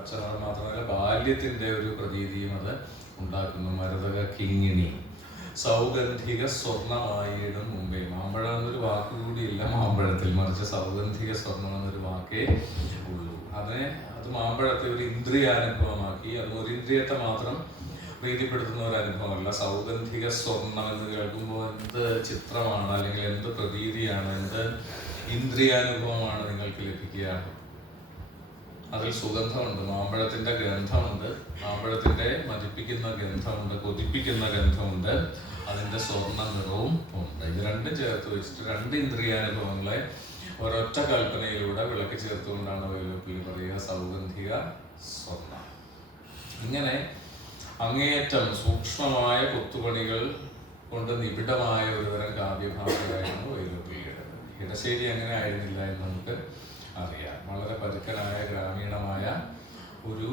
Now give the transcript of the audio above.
പച്ചനിറം മാത്രമല്ല ബാല്യത്തിൻ്റെ ഒരു പ്രതീതിയും അത് ഉണ്ടാക്കുന്നു. മരതക കിങ്ങിണി സൗഗന്ധിക സ്വർണമായിടും മുമ്പേ. മാമ്പഴം എന്നൊരു വാക്ക് കൂടിയില്ല മാമ്പഴത്തിൽ, മറിച്ച് സൗഗന്ധിക സ്വർണം എന്നൊരു വാക്കേ ഉള്ളൂ. അത് മാമ്പഴത്തെ ഒരു ഇന്ദ്രിയാനുഭവമാക്കി. അത് ഒരു ഇന്ദ്രിയത്തെ മാത്രം പ്രീതിപ്പെടുത്തുന്ന ഒരു അനുഭവമല്ല. സൗഗന്ധിക സ്വർണം എന്ന് കേൾക്കുമ്പോൾ എന്ത് ചിത്രമാണ്, അല്ലെങ്കിൽ എന്ത് പ്രതീതിയാണ്, എന്ത് ഇന്ദ്രിയാനുഭവമാണ് നിങ്ങൾക്ക് ലഭിക്കുക. അതിൽ സുഗന്ധമുണ്ട്, മാമ്പഴത്തിന്റെ ഗന്ധമുണ്ട്, മാമ്പഴത്തിന്റെ മതിപ്പിക്കുന്ന ഗന്ധമുണ്ട്, കൊതിപ്പിക്കുന്ന ഗന്ധമുണ്ട്, അതിന്റെ സ്വർണ്ണ നിറവും ഉണ്ട്. ഇത് രണ്ടും ചേർത്ത് വെച്ചിട്ട് രണ്ട് ഇന്ദ്രിയാനുഭവങ്ങളെ ഒരൊറ്റ കൽപ്പനയിലൂടെ വിളക്കി ചേർത്തുകൊണ്ടാണ് വൈലോപ്പിള്ളി പറയുക സൗഗന്ധിക സ്വർണം. ഇങ്ങനെ അങ്ങേയറ്റം സൂക്ഷ്മമായ കൊത്തുപണികൾ കൊണ്ട് നിബിഡമായ ഒരുതരം കാവ്യഭാഷയായിരുന്നു വൈലോപ്പിള്ളിയുടെ. ഇടശ്ശേരി അങ്ങനെ ആയിരുന്നില്ല എന്ന് നമുക്ക് അറിയാം. വളരെ പരുക്കനായ ഗ്രാമീണമായ ഒരു